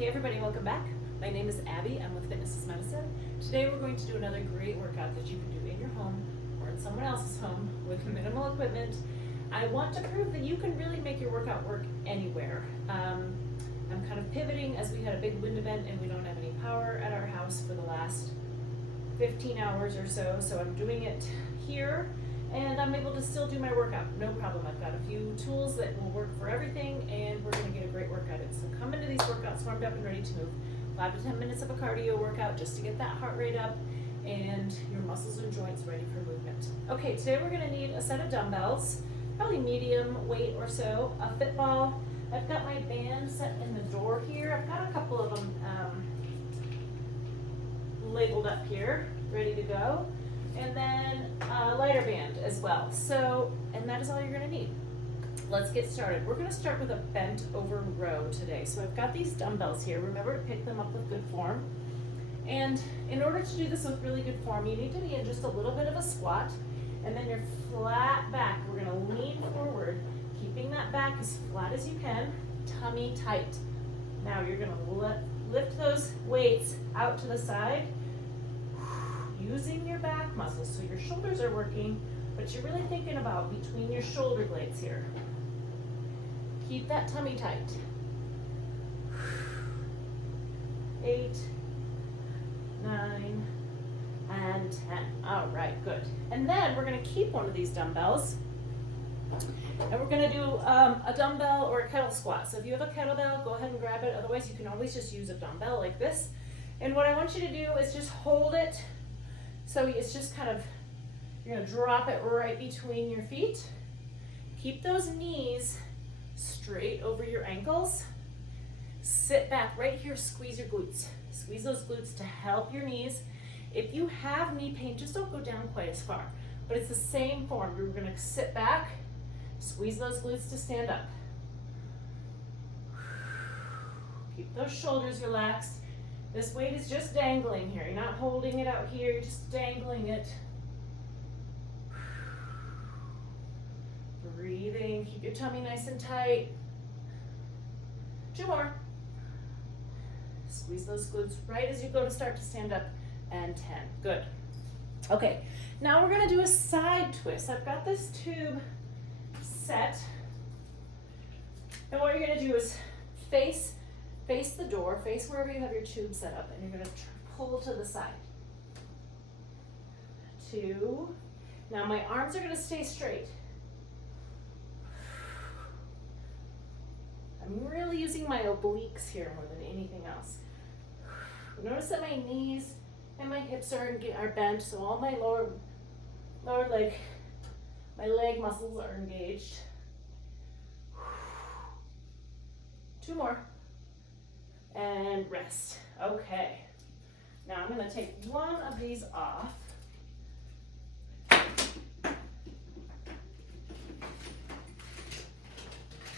Hey everybody, welcome back. My name is Abby, I'm with Fitness is Medicine. Today we're going to do another great workout that you can do in your home or in someone else's home with minimal equipment. I want to prove that you can really make your workout work anywhere. I'm kind of pivoting as we had a big wind event and we don't have any power at our house for the last 15 hours or so, so I'm doing it here and I'm able to still do my workout, no problem. I've got a few tools that will work for everything and we're gonna get a great workout in. So come into these workouts warmed up and ready to move. 5 to 10 minutes of a cardio workout just to get that heart rate up and your muscles and joints ready for movement. Okay, today we're gonna need a set of dumbbells, probably medium weight or so, a fit ball. I've got my band set in the door here. I've got a couple of them labeled up here, ready to go. And then a lighter band as well. So, and that is all you're gonna need. Let's get started. We're gonna start with a bent over row today. So I've got these dumbbells here. Remember to pick them up with good form. And in order to do this with really good form, you need to be in just a little bit of a squat. And then your flat back, we're gonna lean forward, keeping that back as flat as you can, tummy tight. Now you're gonna lift those weights out to the side, using your back muscles. So your shoulders are working, but you're really thinking about between your shoulder blades here. Keep that tummy tight. 8, 9, and 10. All right, good. And then we're gonna keep one of these dumbbells and we're gonna do a dumbbell or a kettle squat. So if you have a kettlebell, go ahead and grab it. Otherwise, you can always just use a dumbbell like this. And what I want you to do is just hold it. So it's just kind of, you're gonna drop it right between your feet. Keep those knees straight over your ankles. Sit back right here, squeeze your glutes. Squeeze those glutes to help your knees. If you have knee pain, just don't go down quite as far. But it's the same form. You're gonna sit back, squeeze those glutes to stand up. Keep those shoulders relaxed. This weight is just dangling here. You're not holding it out here, you're just dangling it. Breathing, keep your tummy nice and tight. 2 more. Squeeze those glutes right as you go to start to stand up, and 10. Good. Okay, now we're gonna do a side twist. I've got this tube set, and what you're gonna do is face the door, face wherever you have your tube set up, and you're gonna pull to the side. 2. Now my arms are gonna stay straight. I'm really using my obliques here more than anything else. Notice that my knees and my hips are bent, so all my lower leg, my leg muscles are engaged. 2 more. And rest. Okay. Now I'm going to take one of these off.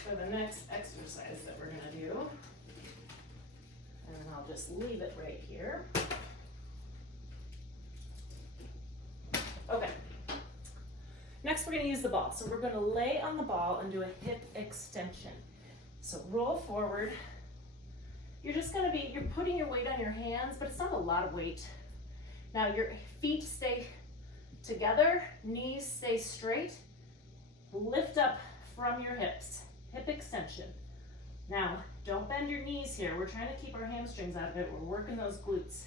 For the next exercise that we're going to do. And then I'll just leave it right here. Okay. Next we're going to use the ball. So we're going to lay on the ball and do a hip extension. So roll forward. You're just gonna be, you're putting your weight on your hands, but it's not a lot of weight. Now your feet stay together, knees stay straight, lift up from your hips, hip extension. Now, don't bend your knees here. We're trying to keep our hamstrings out of it. We're working those glutes.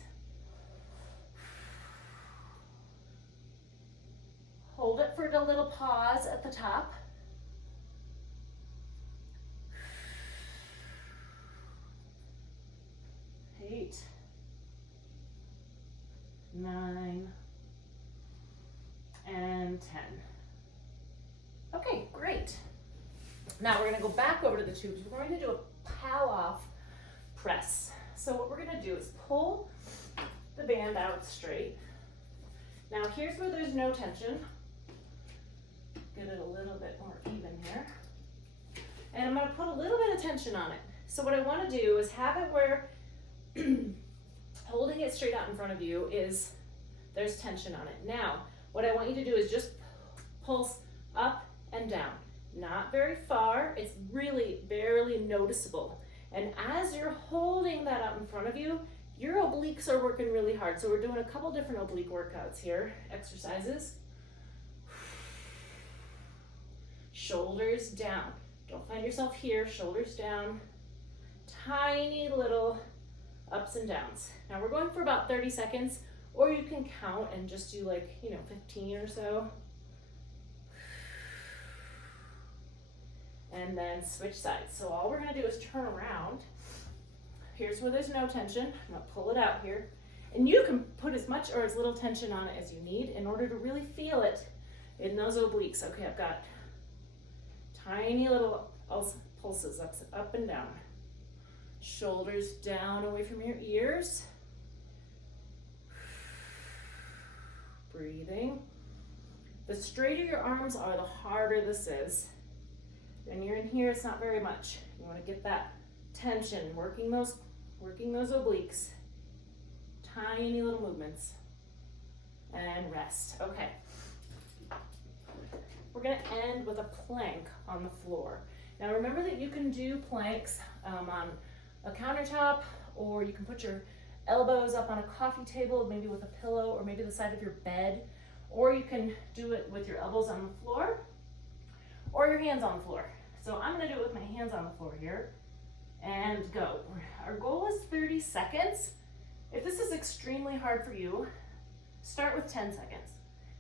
Hold it for a little pause at the top. 8, 9, and 10. Okay, great. Now we're going to go back over to the tubes. We're going to do a pull-off press. So what we're going to do is pull the band out straight. Now here's where there's no tension. Get it a little bit more even here. And I'm going to put a little bit of tension on it. So what I want to do is have it where holding it straight out in front of you is, there's tension on it. Now, what I want you to do is just pulse up and down. Not very far, it's really barely noticeable. And as you're holding that out in front of you, your obliques are working really hard. So we're doing a couple different oblique workouts here, exercises. Shoulders down. Don't find yourself here, shoulders down. Tiny little ups and downs. Now we're going for about 30 seconds, or you can count and just do like, 15 or so. And then switch sides. So all we're gonna do is turn around. Here's where there's no tension. I'm gonna pull it out here. And you can put as much or as little tension on it as you need in order to really feel it in those obliques. Okay, I've got tiny little pulses up and down. Shoulders down away from your ears. Breathing. The straighter your arms are, the harder this is. When you're in here, it's not very much. You want to get that tension, working those obliques. Tiny little movements. And rest. Okay. We're going to end with a plank on the floor. Now remember that you can do planks on a countertop, or you can put your elbows up on a coffee table, maybe with a pillow, or maybe the side of your bed, or you can do it with your elbows on the floor, or your hands on the floor. So I'm gonna do it with my hands on the floor here, and go. Our goal is 30 seconds. If this is extremely hard for you, start with 10 seconds,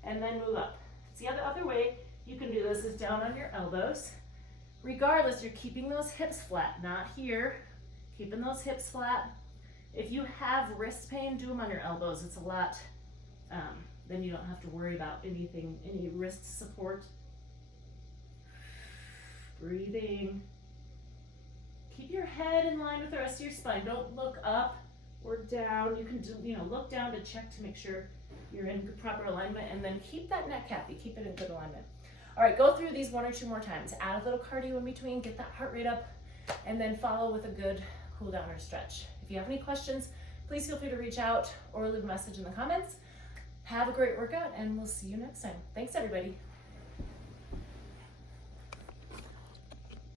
and then move up. The other way you can do this is down on your elbows. Regardless, you're keeping those hips flat, not here. Keeping those hips flat. If you have wrist pain, do them on your elbows. It's a lot, then you don't have to worry about any wrist support. Breathing. Keep your head in line with the rest of your spine. Don't look up or down. You can look down to check to make sure you're in proper alignment, and then keep that neck happy. Keep it in good alignment. All right, go through these 1 or 2 more times. Add a little cardio in between, get that heart rate up, and then follow with a good cool down or stretch. If you have any questions, please feel free to reach out or leave a message in the comments. Have a great workout, and we'll see you next time. Thanks, everybody.